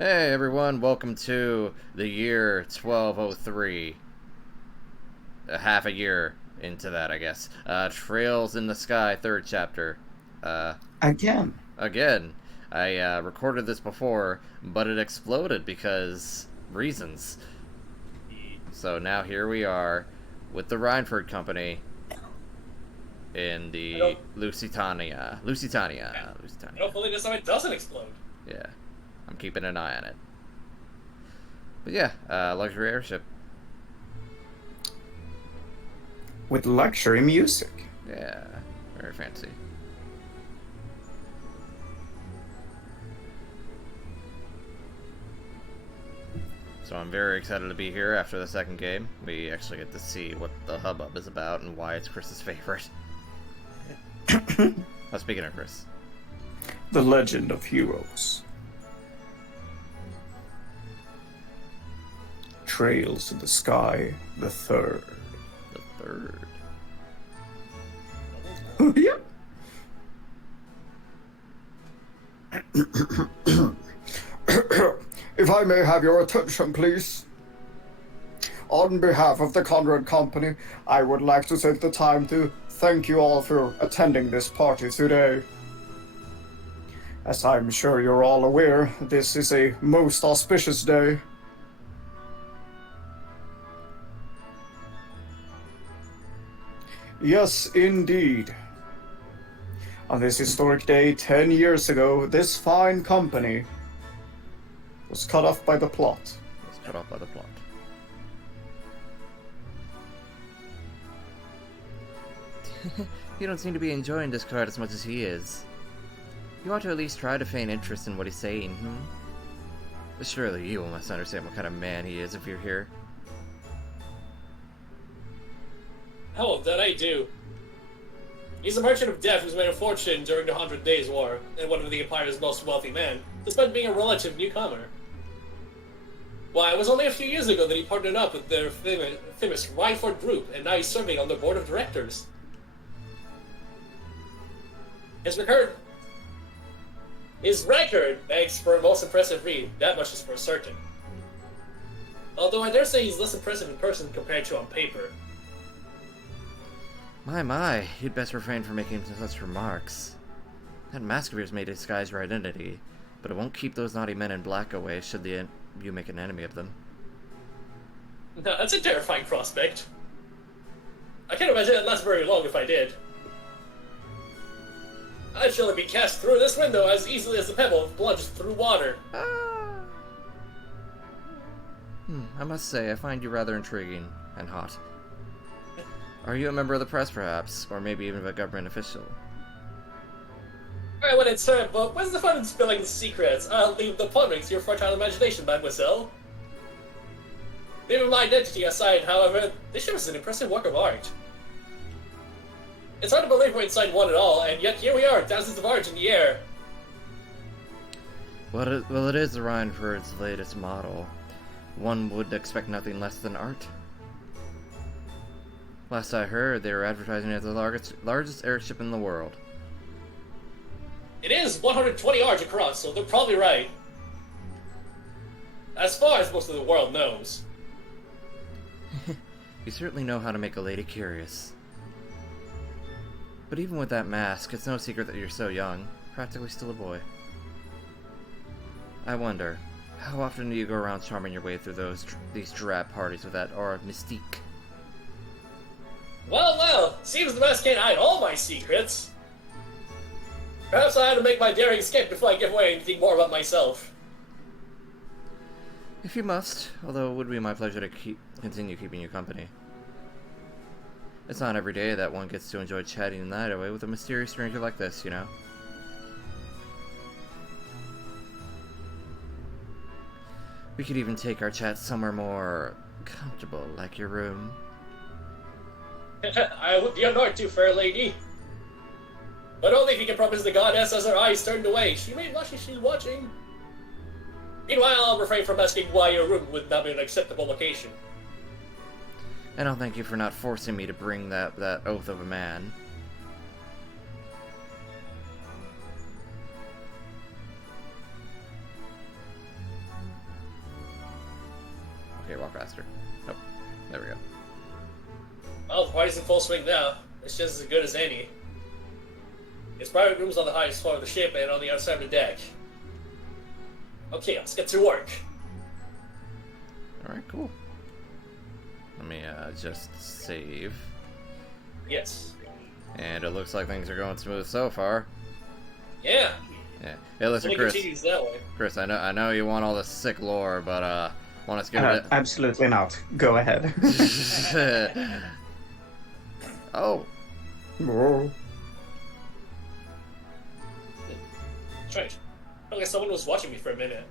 Hey everyone, welcome to the year 1203. Half a year into that, I guess. Trails in the Sky, third chapter. Uh, Again. Again, I recorded this before, but it exploded because reasons. So now here we are with the Rhineford Company in I the don't. Lusitania. And hopefully this time it doesn't explode. Yeah, I'm keeping an eye on it. But yeah, luxury airship. With luxury music. Yeah, very fancy. So I'm very excited to be here after the second game. We actually get to see what the hubbub is about and why it's Chris's favorite. Speaking of Chris. The Legend of Heroes. Trails in the Sky, the third. The third. Yep. If I may have your attention, please. On behalf of the Conrad Company, I would like to take the time to thank you all for attending this party today. As I'm sure you're all aware, this is a most auspicious day. Yes, indeed. On this historic day 10 years ago, this fine company was cut off by the plot. Was cut off by the plot. You don't seem to be enjoying this card as much as he is. You ought to at least try to feign interest in what he's saying, Surely you must understand what kind of man he is if you're here. Hell, that I do. He's a merchant of death who's made a fortune during the Hundred Days War, and one of the Empire's most wealthy men, despite being a relative newcomer. Why, it was only a few years ago that he partnered up with their famous Rhineford Group, and now he's serving on the board of directors. His record makes for a most impressive read, that much is for certain. Although I dare say he's less impressive in person compared to on paper. My, you'd best refrain from making such remarks. That mask of yours may disguise your identity, but it won't keep those naughty men in black away should you make an enemy of them. No, that's a terrifying prospect. I can't imagine it lasts very long if I did. I'd surely be cast through this window as easily as a pebble plunges through water. I must say, I find you rather intriguing and hot. Are you a member of the press, perhaps? Or maybe even a government official? I wouldn't say, but what's the fun in spilling secrets? I'll leave the pondering to your fertile imagination, mademoiselle. Leaving my identity aside, however, this ship is an impressive work of art. It's hard to believe we're inside one at all, and yet here we are, thousands of arts in the air. Well, it is the Rhineford's latest model. One would expect nothing less than art. Last I heard, they were advertising it as the largest airship in the world. It is 120 yards across, so they're probably right. As far as most of the world knows. You certainly know how to make a lady curious. But even with that mask, it's no secret that you're so young, practically still a boy. I wonder, how often do you go around charming your way through these drab parties with that aura of mystique? Well, seems the mask can't hide all my secrets. Perhaps I had to make my daring escape before I give away anything more about myself. If you must, although it would be my pleasure to continue keeping you company. It's not every day that one gets to enjoy chatting the night away with a mysterious stranger like this, you know? We could even take our chat somewhere more comfortable, like your room. I would be honored to, fair lady. But only if you can promise the goddess as her eyes turned away. She may blush if she's watching. Meanwhile, I'll refrain from asking why your room would not be an acceptable location. And I'll thank you for not forcing me to bring that oath of a man. more faster. Nope. There we go. Well, the party's in full swing now. It's just as good as any. Its private room's on the highest floor of the ship and on the outside of the deck. Okay, let's get to work. Alright, cool. Let me just save. Yes. And it looks like things are going smooth so far. Yeah. Yeah. Hey, listen, It Chris. continues that way. Chris, I know you want all this sick lore, but want us to get Absolutely not. Go ahead. Oh, Whoa. Strange. I guess someone was watching me for a minute.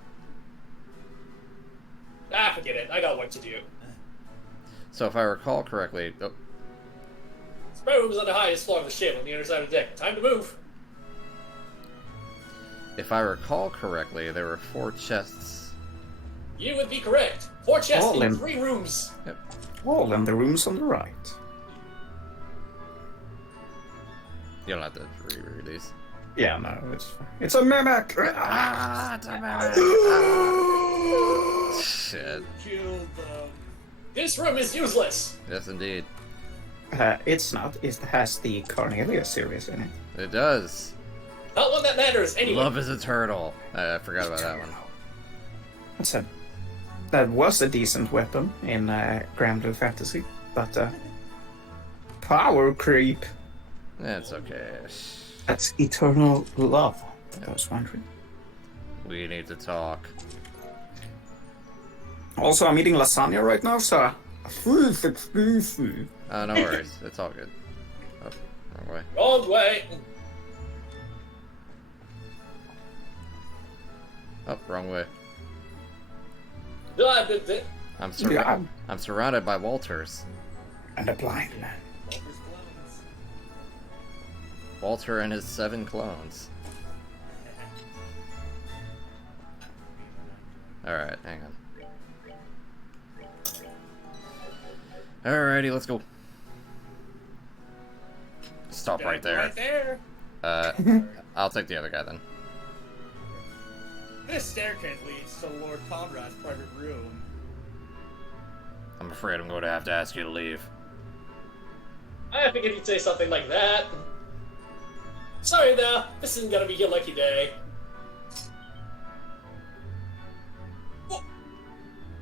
Ah, forget it. I got work to do. so if I recall correctly, oh, Spare room's on the highest floor of the ship on the other side of the deck. Time to move. if I recall correctly, there were 4 chests. You would be correct. 4 chests All in in. 3 rooms. All in the rooms on the right. You don't have to reread these. Yeah, no, it's a mimic. Ah, it's a mimic. Shit. Killed them. This room is useless. Yes, indeed. It's not. It has the Cornelia series in it. It does. Not one that matters anyway. Love is a turtle. I forgot about that one. That was a decent weapon in Grand Blue Fantasy, but power creep. It's okay. That's eternal love. I was wondering. We need to talk. Also, I'm eating lasagna right now, so. Oh, no worries. It's all good. Oh, wrong way. Wrong way. Oh, wrong way. Yeah, I'm surrounded by Walters. and a blind man. Walker's clones. Walter and his 7 clones. Alright, hang on. Alrighty, let's go. Stop right there. Right there. I'll take the other guy then. This staircase leads to Lord Conrad's private room. I'm afraid I'm going to have to ask you to leave. I figured you'd say something like that. Sorry though, this isn't gonna be your lucky day.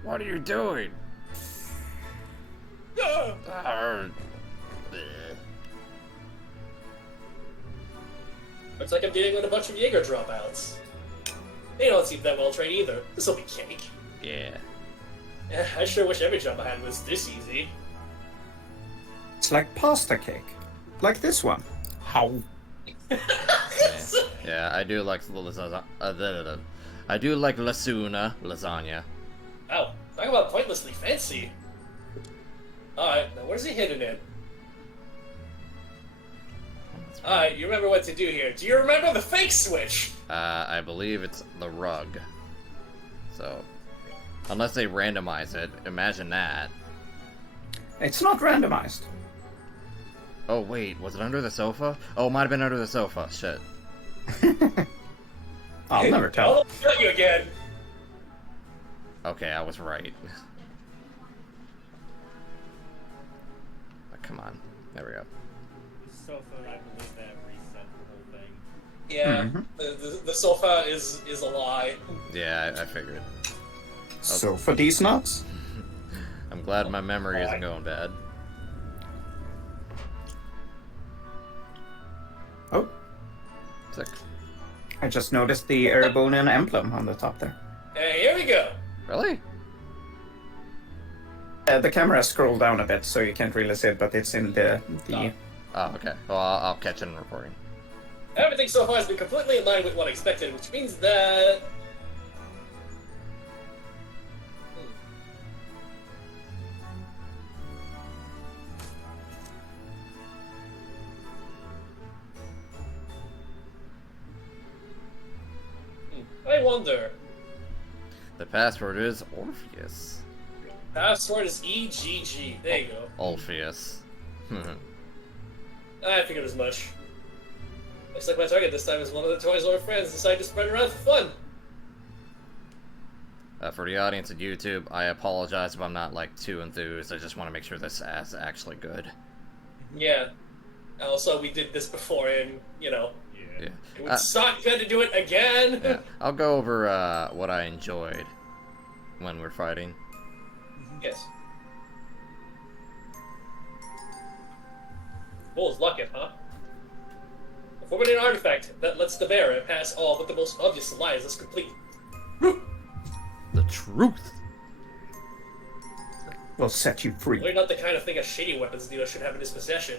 What are you doing? Ah! Arr. Looks like I'm dealing with a bunch of Jaeger dropouts. They don't seem that well trained either. This'll be cake. Yeah. I sure wish every job I had was this easy. It's like pasta cake. Like this one. How? Yeah, I do like lasagna. I do like lasagna. Oh, talk about pointlessly fancy. Alright, now where's he hidden it? Alright, you remember what to do here. Do you remember the fake switch? I believe it's the rug. So, unless they randomize it, imagine that. It's not randomized. Oh wait, was it under the sofa? Oh, it might have been under the sofa. Shit. I'll never tell. I'll kill you again. Okay, I was right. But come on. There we go. The sofa, I believe that reset the whole thing. Yeah, Mhm. the sofa is a lie. Yeah, I figured. So for these nuts, I'm glad my memory isn't going bad. oh, Sick. I just noticed the Erebonian emblem on the top there. Hey, here we go. Really? The camera scrolled down a bit, so you can't really see it, but it's in the. Oh, okay. Well, I'll catch it in recording. Everything so far has been completely in line with what I expected, which means that... I wonder. The password is Orpheus. Password is EGG. There you go. Orpheus. I figured as much. Looks like my target this time is one of the Toys R Us friends decided to spread around for fun. For the audience at YouTube, I apologize if I'm not like too enthused. I just want to make sure this is actually good. Yeah. Also, we did this before, and Yeah. it would suck to do it again. Yeah. I'll go over what I enjoyed when we're fighting. Yes. Bull's Lucket, huh? A formidable artifact that lets the bearer pass all but the most obvious lies as complete. The truth. Will set you free. Really not the kind of thing a shady weapons dealer should have in his possession.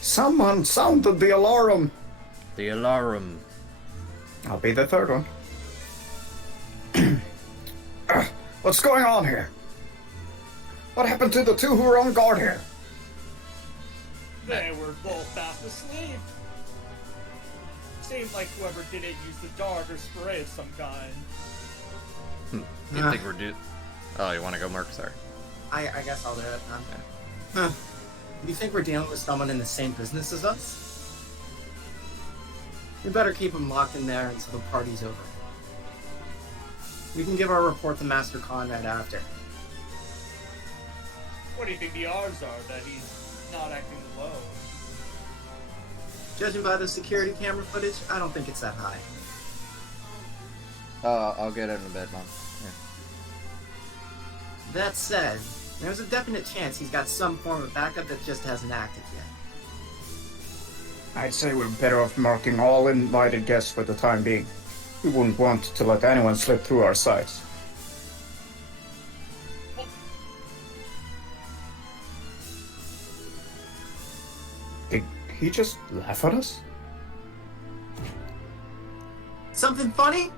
Someone sounded the alarm. The alarm. I'll be the third one. What's going on here? What happened to the two who were on guard here? They were both fast asleep. Seemed like whoever did it used a dart or spray of some kind. You think we're due? Oh, you want to go, Mark? Sorry. I guess I'll do it. Huh. You think we're dealing with someone in the same business as us? We better keep him locked in there until the party's over. We can give our report to Master Conrad after. What do you think the odds are that he's not acting low? Judging by the security camera footage, I don't think it's that high. I'll get it in bed, Mom. That said, there's a definite chance he's got some form of backup that just hasn't acted yet. I'd say we're better off marking all invited guests for the time being. We wouldn't want to let anyone slip through our sights. Did he just laugh at us? Something funny?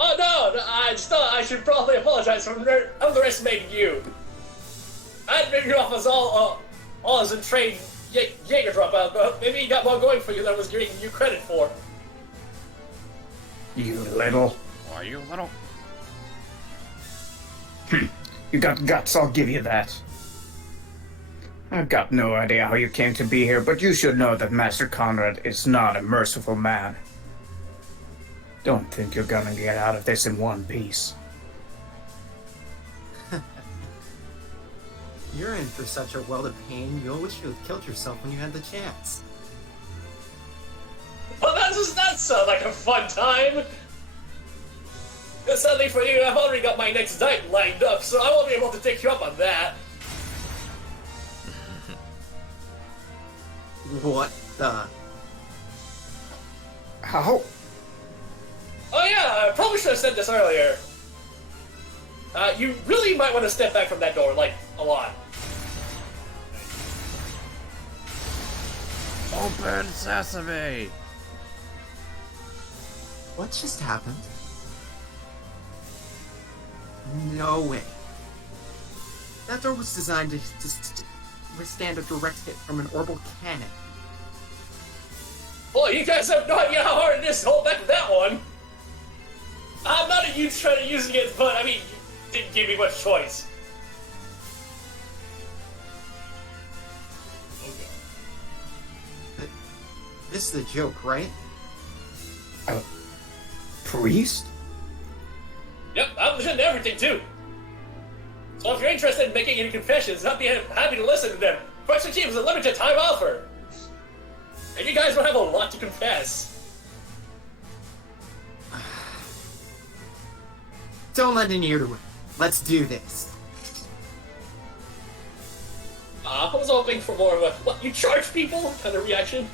Oh no! I just thought I should probably apologize for underestimating you. I'd written you off as all as a trained Jaeger dropout, but maybe you got more going for you than I was giving you credit for. You little. Why you little? You got guts, I'll give you that. I've got no idea how you came to be here, but you should know that Master Conrad is not a merciful man. Don't think you're gonna get out of this in one piece. You're in for such a world of pain, you'll wish you had killed yourself when you had the chance. Well, that does not sound like a fun time. Sadly for you, I've already got my next diet lined up, so I won't be able to take you up on that. What the? How? Oh yeah, I probably should have said this earlier. You really might want to step back from that door, like, a lot. Open sesame. What just happened? No way. That door was designed to withstand a direct hit from an orbital cannon. Boy, you guys have no idea how hard it is to hold back with that one. I'm not a huge fan of using it, but I mean, you didn't give me much choice. This is a joke, right? A priest? Yep, I'm listening to everything too. So if you're interested in making any confessions, I'd be happy to listen to them. Question Team is a limited time offer. And you guys don't have a lot to confess. Don't lend an ear to it. Let's do this. I was hoping for more of a, what, you charge people kind of reaction.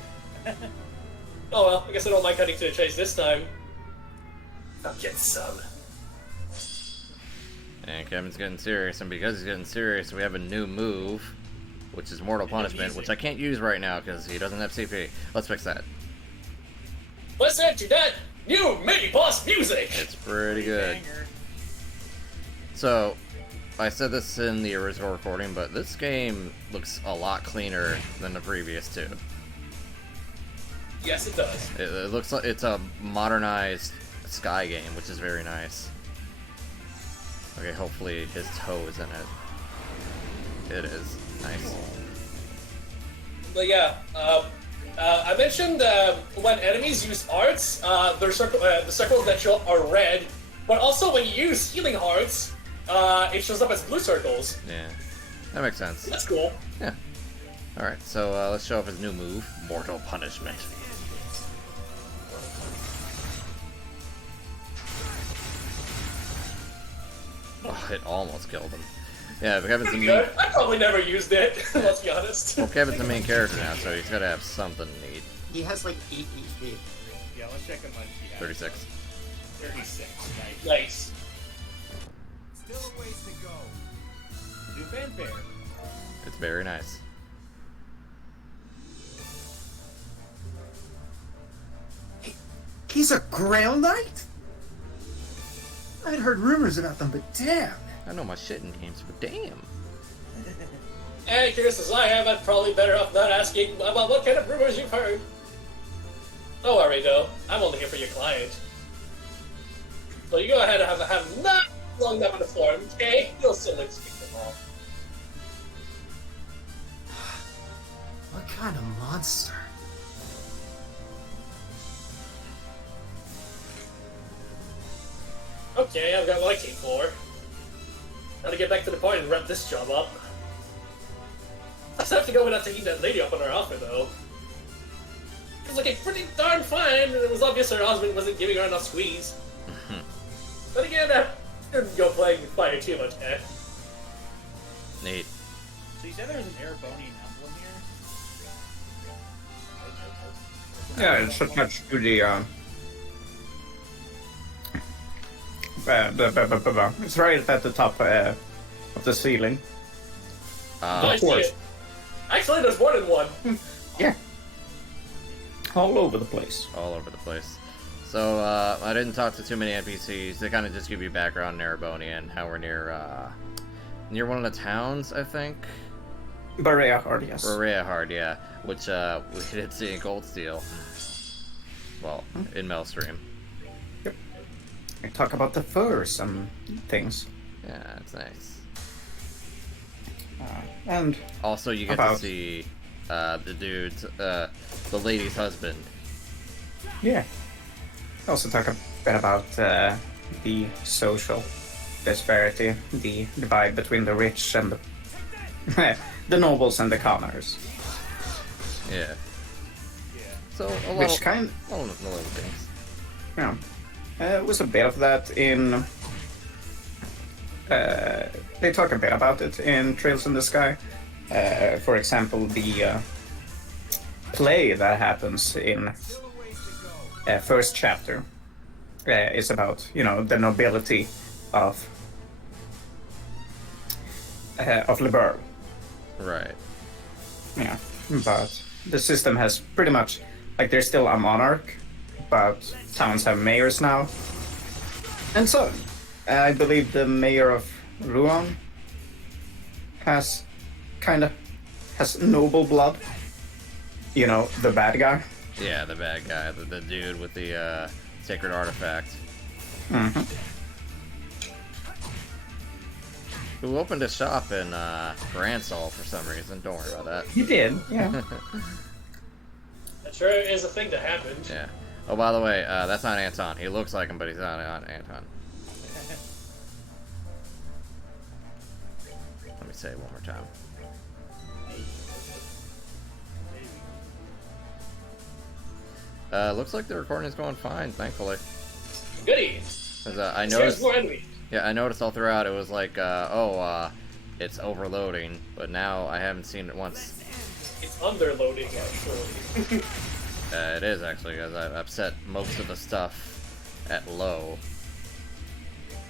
Oh well, I guess I don't mind cutting to the chase this time. I'll get some. And Kevin's getting serious, and because he's getting serious, we have a new move, which is Mortal Punishment, which I can't use right now because he doesn't have CP. Let's fix that. Let's add to that new mini-boss music! It's pretty good. Banger. So, I said this in the original recording, but this game looks a lot cleaner than the previous two. Yes, it does. It looks like it's a modernized Sky game, which is very nice. Okay, hopefully his toe is in it. It is. Nice. But yeah, I mentioned when enemies use arts, the circles that show up are red, but also when you use healing hearts, it shows up as blue circles. Yeah. That makes sense. That's cool. Yeah. Alright, so let's show off his new move, Mortal Punishment. Oh, it almost killed him. Yeah, but Kevin's the main... Good. I probably never used it, let's be honest. Well, Kevin's the main character now, so he's gotta have something neat. He has like 8 HP. Yeah, let's check how much he has. 36. 36. Nice. Nice. Still a ways to go. New fanfare. It's very nice. He's a Grail Knight? I'd heard rumors about them, but damn. I know my shit in games, but damn. And curious as I am, I'm probably better off not asking about what kind of rumors you've heard. Don't worry though, I'm only here for your client. So you go ahead and have not long enough in the form, okay? You'll still speak them all. What kind of monster? Okay, I've got what I came for. Gotta get back to the point and wrap this job up. I still have to go without taking that lady up on her offer, though. She was looking pretty darn fine, and it was obvious her husband wasn't giving her enough squeeze. But again, I shouldn't go playing with fire too much, eh? Neat. So you said there was an Erebonian emblem here? Yeah, it's attached to the it's right at the top of the ceiling. I see course. it. Actually, there's more than one. Yeah. All over the place. All over the place. So, I didn't talk to too many NPCs. They kind of just give you background on Erebonian, how we're near one of the towns, I think. Berea Hard, yes. Berea, yeah. Which, we did see in Goldsteel. Well, in Melstream. We talk about the furs and things. Yeah, it's nice. And Also, you get to About- see, the dude's, the lady's husband. yeah. Also talk a bit about the social disparity, the divide between the rich and the, the nobles and the commoners. Yeah. So, a lot Which of, kind a lot of little things. Yeah. It was a bit of that in. They talk a bit about it in Trails in the Sky. For example, the play that happens in first chapter is about the nobility of Liberl. Right. Yeah, but the system has pretty much there's still a monarch, but towns have mayors now. And so, I believe the mayor of Rouen has noble blood. You know, the bad guy. Yeah, the bad guy, the dude with the sacred artifact. Mm-hmm. Who opened a shop in Gransol for some reason. Don't worry about that. He did, yeah. That sure is a thing that happened. Yeah. Oh, by the way, that's not Anton. He looks like him, but he's not Anton. Let me say it one more time. Looks like the recording is going fine, thankfully. Goody. 'Cause, I There's noticed. more enemies. Yeah, I noticed all throughout. It was like, it's overloading, but now I haven't seen it once. It's underloading, actually. It is actually, because I've set most of the stuff at low.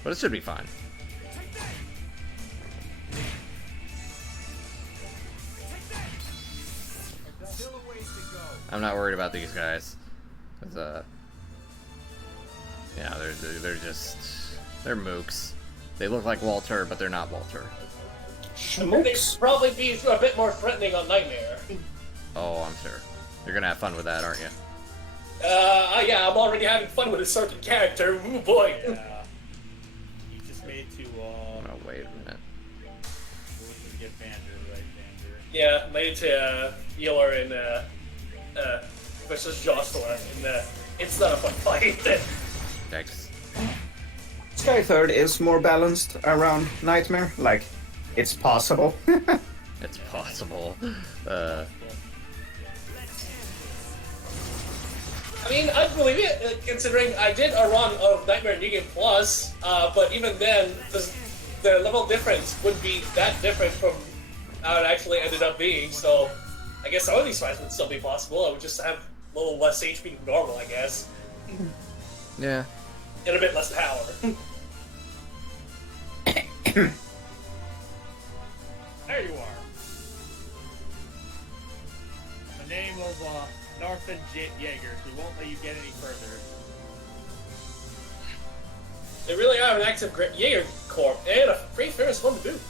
But it should be fine. I'm not worried about these guys. 'Cause, yeah, they're mooks. They look like Walter, but they're not Walter. They'd probably be a bit more threatening on Nightmare. Oh, I'm sure. You're gonna have fun with that, aren't you? Yeah, I'm already having fun with a certain character. Ooh, boy. Yeah. You just made to, Oh, wait a minute. get Yeah, made to Healer and versus Joshua, and it's not a fun fight. Thanks. Sky Third is more balanced around Nightmare. Like, it's possible. It's possible. I mean, I'd believe it, considering I did a run of Nightmare New Game Plus, but even then, the level difference wouldn't be that different from how it actually ended up being, so I guess some of these fights would still be possible. I would just have a little less HP than normal, I guess. Yeah. And a bit less power. There you are. The name of Narthen Jaeger. We won't let you get any further. They really are an active Jaeger Corps, and a pretty famous one to boot.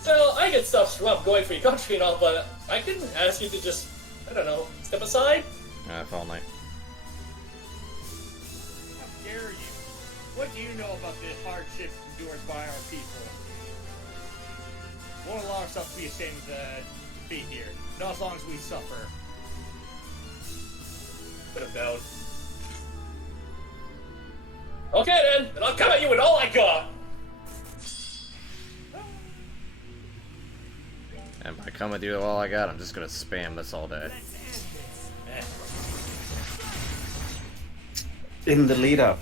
So, I get stuff from going for your country and all, but I can ask you to just, I don't know, step aside? If only. How dare you? What do you know about the hardships endured by our people? Won't allow ourselves to be ashamed to be here. Not as long as we suffer. Could have known. Okay then I'll come at you with all I got! And by coming with you all I got, I'm just gonna spam this all day. In the lead up,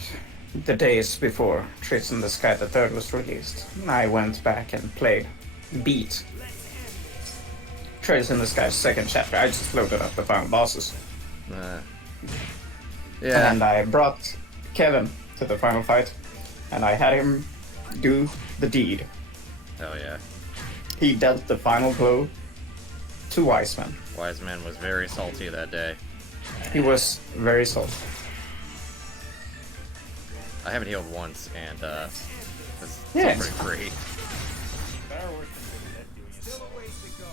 the days before Trace in the Sky the Third was released, I went back and beat Trace in the Sky's second chapter. I just loaded up the final bosses. Yeah. And I brought Kevin to the final fight, and I had him do the deed. Hell yeah. He dealt the final blow to Wiseman. Wiseman was very salty that day. He was very salty. I haven't healed once, and it's Yeah. pretty great. Better work than dead doing it. Still a ways to go.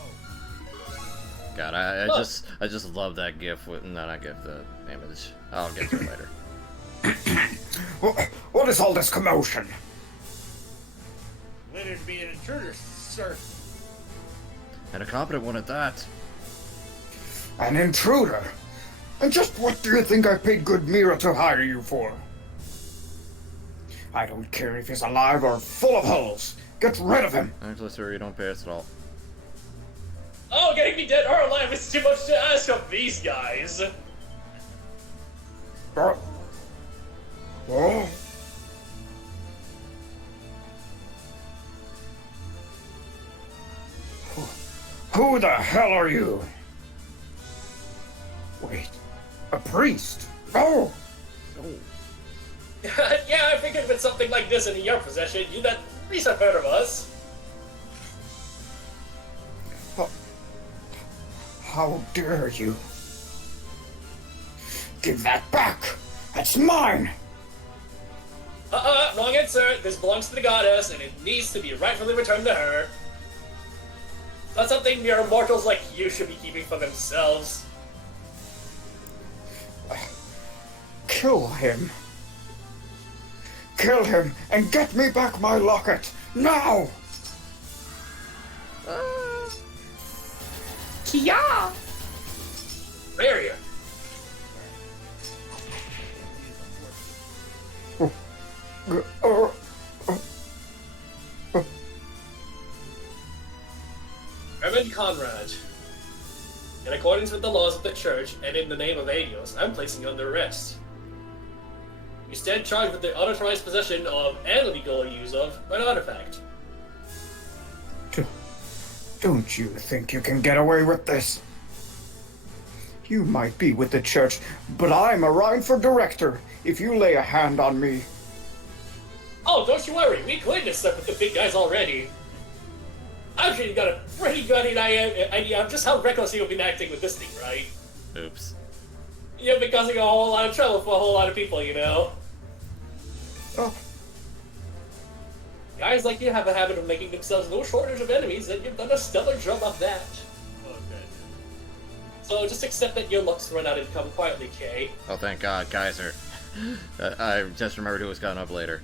God, I just love that GIF with not GIF, the image. I'll get to it later. What is all this commotion? Later to be an intruder, sir. And a competent one at that. An intruder? And just what do you think I paid good Mira to hire you for? I don't care if he's alive or full of holes. Get rid of him. Actually, sir, you don't pay us at all. Oh, getting me dead or alive is too much to ask of these guys! Oh? Who the hell are you? Wait, a priest? Oh! Yeah, I figured with something like this in your possession, you'd at least have heard of us. How dare you? Give that back! That's mine! Wrong answer. This belongs to the goddess, and it needs to be rightfully returned to her. That's something mere mortals like you should be keeping for themselves. Kill him. Kill him and get me back my locket! Now! Kia! Barrier. Reverend Conrad, in accordance with the laws of the church and in the name of Aeos, I'm placing you under arrest. You stand charged with the unauthorized possession of and illegal use of an artifact. Don't you think you can get away with this? You might be with the church, but I'm a Rhineford director. If you lay a hand on me... Oh, don't you worry, we cleared this stuff with the big guys already. I'm sure you got a pretty good idea of just how reckless you've been acting with this thing, right? Oops. You've been causing a whole lot of trouble for a whole lot of people, you know? Oh, Guys like you have a habit of making themselves no shortage of enemies, and you've done a stellar job of that. Okay. So just accept that your luck's run out and come quietly, Kay. Oh, thank God, Geyser. I just remembered who was coming up later.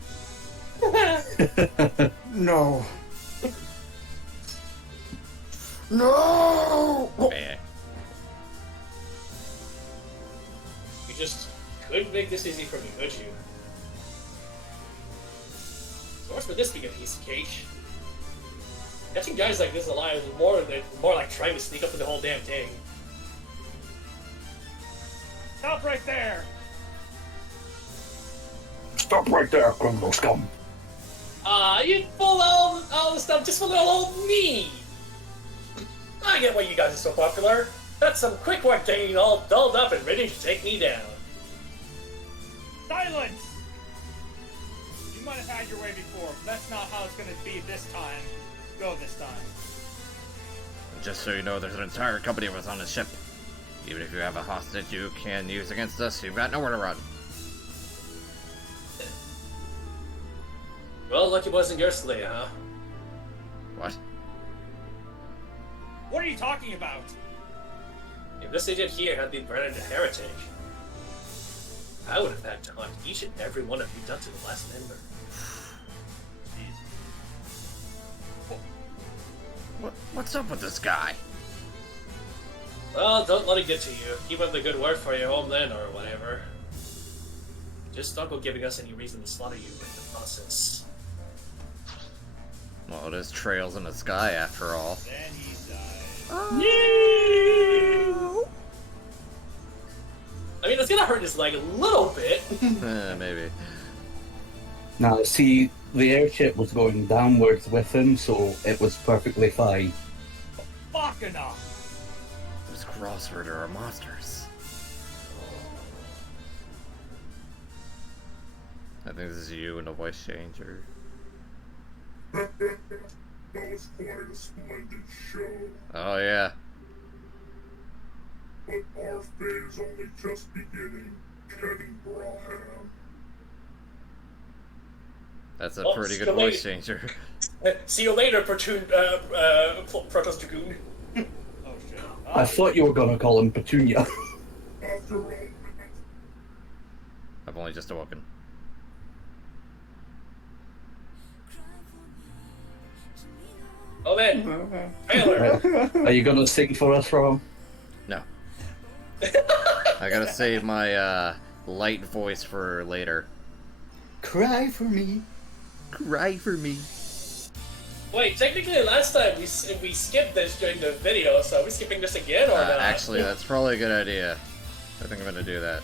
no. No! Meh. You just couldn't make this easy for me, could you? So what's for this being a piece of cake? Catching guys like this alive is more like trying to sneak up to the whole damn thing. Stop right there! Stop right there, criminal scum. You pull all the stuff just for little old me! I get why you guys are so popular. That's some quick work getting you all dolled up and ready to take me down. Silence! You might have had your way before, but that's not how it's gonna be this time. Go this time. Just so you know, there's an entire company of us on the ship. Even if you have a hostage you can use against us, you've got nowhere to run. Well, lucky wasn't your Slayer, huh? What? What are you talking about? If this agent here had been branded a heretic, I would have had to hunt each and every one of you down to the last member. What's up with this guy? Well, don't let it get to you. Keep up the good work for your homeland or whatever. Just don't go giving us any reason to slaughter you in the process. Well, it is trails in the sky after all. Then he died. I mean, it's gonna hurt his leg a little bit. Maybe. Now, see, the airship was going downwards with him, so it was perfectly fine. Fuck enough! Those Crossrider are monsters. I think this is you and a voice changer. That was quite a splendid show, Oh yeah. but our fate is only just beginning. Kenny Braham. That's a Oh, pretty good still voice waiting. changer. See you later, Protoss Dragoon. Oh shit. I thought you were gonna call him Petunia. After all, I've only just awoken. Oh man, Taylor. Are you gonna sing for us, Ron? No. I gotta save my light voice for later. Cry for me. Cry for me. Wait, technically last time we skipped this during the video, so are we skipping this again or not? Actually, that's probably a good idea. I think I'm gonna do that.